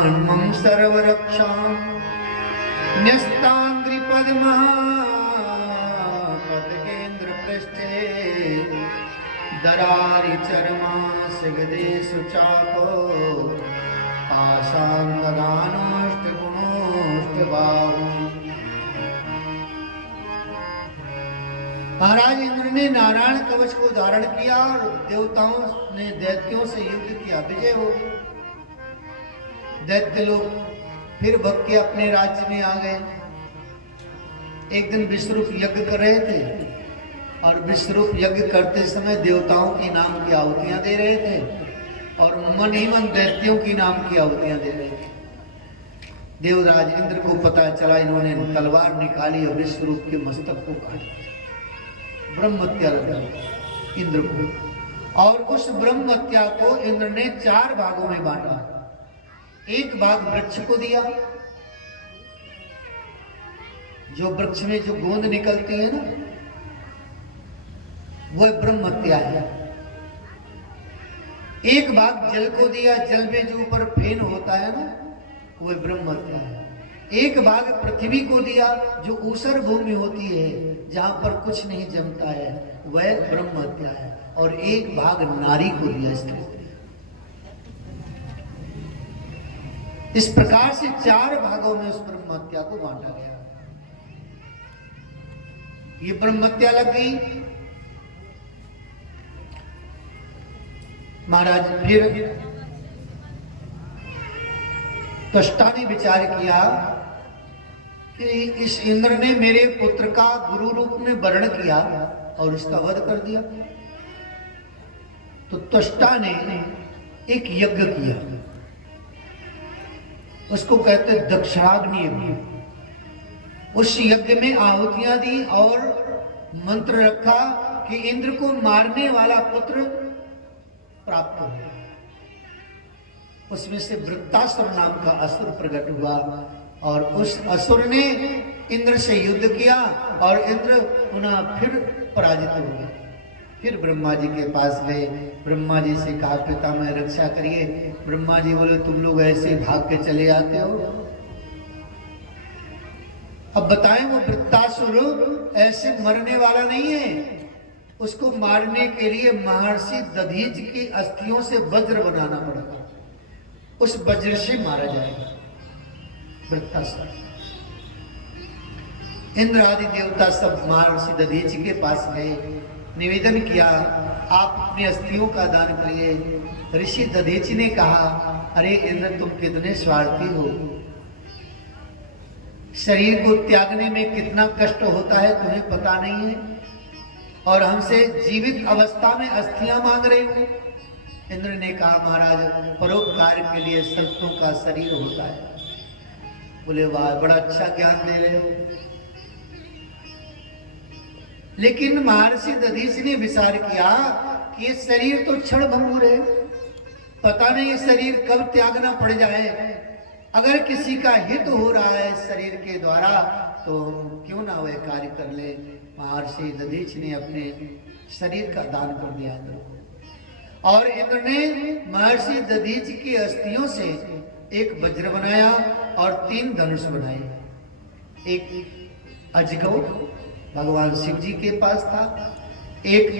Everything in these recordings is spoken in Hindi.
ब्रह्मं सर्वरक्षां न्यस्तांग्रिपद्मः पदकेन्द्रपृष्ठे दरारि चर्मासिगदेषु चापो पाषाणदानोष्टगुणोष्टबाहु। महाराज इंद्र ने नारायण कवच को धारण किया और देवताओं ने दैत्यों से युद्ध किया, विजय हो गई। दैत्य लोग फिर भग के अपने राज्य में आ गए। एक दिन विश्वरूप यज्ञ कर रहे थे और विश्वरूप यज्ञ करते समय देवताओं की नाम की आहुतियां दे रहे थे और मन ही मन दैत्यों की नाम की आहुतियां दे रहे थे। देवराज इंद्र को पता चला, इन्होंने तलवार निकाली और विश्वरूप के मस्तक को काट दिया, ब्रह्म हत्या इंद्र को। और उस ब्रह्म हत्या को इंद्र ने 4 भागों में बांटा। एक भाग वृक्ष को दिया, जो वृक्ष में जो गोंद निकलती है ना, वह ब्रह्म हत्या है। एक भाग जल को दिया, जल में जो ऊपर फेन होता है ना, वह ब्रह्म हत्या है। एक भाग पृथ्वी को दिया, जो ऊसर भूमि होती है, जहां पर कुछ नहीं जमता है, वह ब्रह्म हत्या है। और एक भाग नारी को दिया, स्त्री। इस प्रकार से 4 भागों में उस ब्रह्म हत्या को बांटा गया। ये ब्रह्म हत्या लग गई। महाराज फिर त्वष्टा ने विचार किया कि इस इंद्र ने मेरे पुत्र का गुरु रूप में वर्ण किया और इसका वध कर दिया। तो त्वष्टा ने एक यज्ञ किया, उसको कहते दक्षाग्नि यज्ञ। उस यज्ञ में आहुतियां दी और मंत्र रखा कि इंद्र को मारने वाला पुत्र प्राप्त हो। उसमें से वृत्तासुर नाम का असुर प्रकट हुआ और उस असुर ने इंद्र से युद्ध किया और इंद्र पुनः फिर पराजित हो गए। फिर ब्रह्मा जी के पास गए, ब्रह्मा जी से कहा पितामह रक्षा करिए। ब्रह्मा जी बोले तुम लोग ऐसे भाग के चले आते हो। अब बताएं, वो वृत्तासुर ऐसे मरने वाला नहीं है। उसको मारने के लिए महर्षि दधीच की अस्थियों से वज्र बनाना पड़ेगा, उस वज्र से मारा जाएगा वृत्तासुर। इंद्र आदि देवता सब महर्षि दधीच के पास गए, निवेदन किया आप अपनी अस्थियों का दान करिए। ऋषि दधीच ने कहा अरे इंद्र तुम कितने स्वार्थी हो, शरीर को त्यागने में कितना कष्ट होता है तुम्हें पता नहीं है, और हमसे जीवित अवस्था में अस्थियां मांग रहे हो। इंद्र ने कहा महाराज परोपकार के लिए संतों का शरीर होता है। बोले वाह बड़ा अच्छा ज्ञान दे रहे हो। लेकिन महर्षि दधीच ने विचार किया कि ये शरीर तो क्षण भंगुर है, पता नहीं ये शरीर कब त्यागना पड़ जाए। अगर किसी का हित हो रहा है शरीर के द्वारा तो क्यों ना वह कार्य कर ले। महर्षि दधीच ने अपने शरीर का दान कर दिया इंद्र को, और इंद्र ने महर्षि दधीच की अस्थियों से एक वज्र बनाया और 3 धनुष बनाए। एक अजगौ भगवान शिव जी के पास था, एक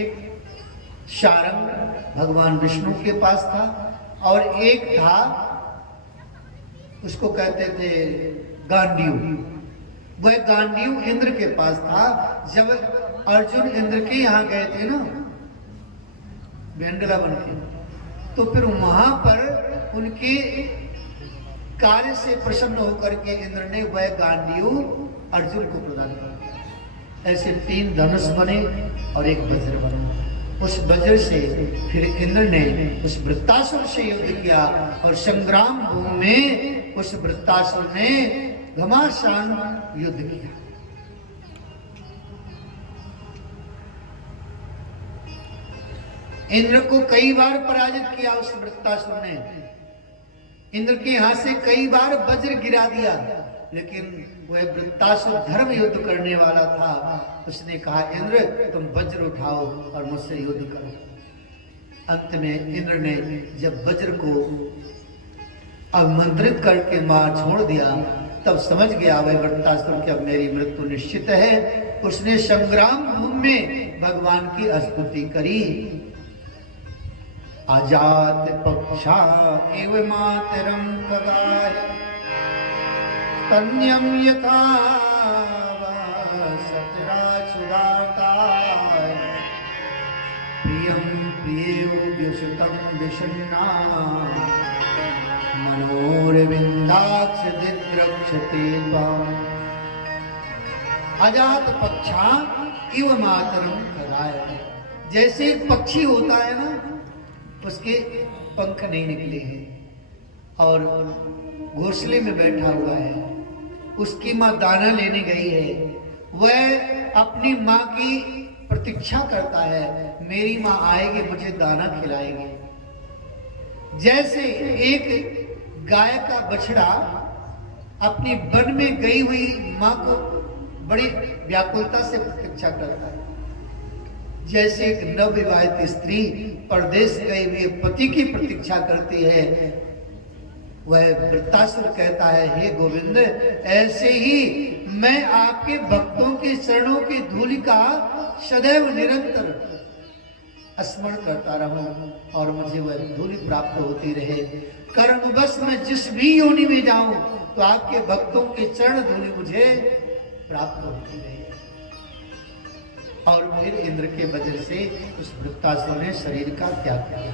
शारंग भगवान विष्णु के पास था, और एक था उसको कहते थे गांडीव। वह गांडीव इंद्र के पास था। जब अर्जुन इंद्र के यहाँ गए थे ना भेंडला बन के, तो फिर वहां पर उनके कार्य से प्रसन्न होकर के इंद्र ने वह गांडीव अर्जुन को प्रदान कर दिया। ऐसे 3 धनुष बने और एक वज्र बना। उस वज्र से फिर इंद्र ने उस वृत्तासुर से युद्ध किया और संग्राम भूमि में उस वृत्तासुर ने घमासान युद्ध किया। इंद्र को कई बार पराजित किया उस वृत्तासुर ने। इंद्र के हाथ से कई बार वज्र गिरा दिया, लेकिन वह वृत्तासुर धर्म युद्ध करने वाला था। उसने कहा इंद्र तुम वज्र उठाओ और मुझसे युद्ध करो। अंत में इंद्र ने जब वज्र को अवमंत्रित करके मार छोड़ दिया, तब समझ गया वह वृत्तासुर कि अब मेरी मृत्यु निश्चित है। उसने संग्राम भूमि में भगवान की स्तुति करी। अजात पक्षा एव मातरम खगाय स्तन्यम यथा सतराचुदाताय प्रियं प्रियोऽभ्युषितं विषण्णा मनोरविन्दाक्ष दिद्रक्षते त्वाम्। अजात पक्षा इव मातरम खगाय, जैसे एक पक्षी होता है ना, उसके पंख नहीं निकले हैं और घोंसले में बैठा हुआ है, उसकी माँ दाना लेने गई है, वह अपनी माँ की प्रतीक्षा करता है, मेरी माँ आएगी मुझे दाना खिलाएगी। जैसे एक गाय का बछड़ा अपनी वन में गई हुई माँ को बड़ी व्याकुलता से प्रतीक्षा करता है, जैसे एक नवविवाहित स्त्री परदेश गए हुए पति की प्रतीक्षा करती है, वह वृत्तासुर कहता है, हे गोविंद, ऐसे ही मैं आपके भक्तों के चरणों की धूलि का सदैव निरंतर स्मरण करता रहूं और मुझे वह धूलि प्राप्त होती रहे। कर्मवश मैं जिस भी योनि में जाऊं तो आपके भक्तों के चरण धूलि मुझे प्राप्त होती रहे। और फिर इंद्र के वजह से उस वृत्तासुर ने शरीर का त्याग किया।